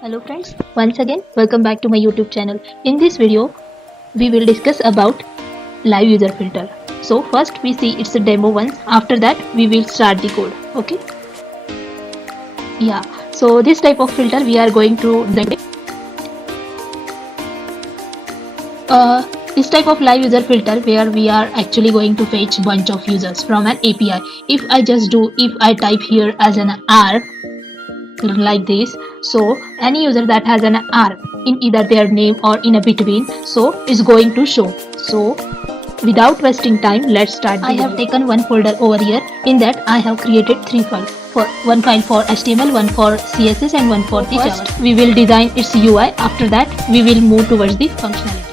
Hello friends, once again welcome back to my YouTube channel. In this video we will discuss about live user filter. So first we see it's a demo once, after that we will start the code. Okay, yeah, so this type of filter we are going to this type of live user filter where we are actually going to fetch bunch of users from an API. If I type here as an R like this, so any user that has an R in either their name or in a between, so is going to show. So without wasting time, let's start. I have taken one folder over here. In that I have created three files. One file for HTML, one for CSS and one for the Java. We will design its UI. After that we will move towards the functionality.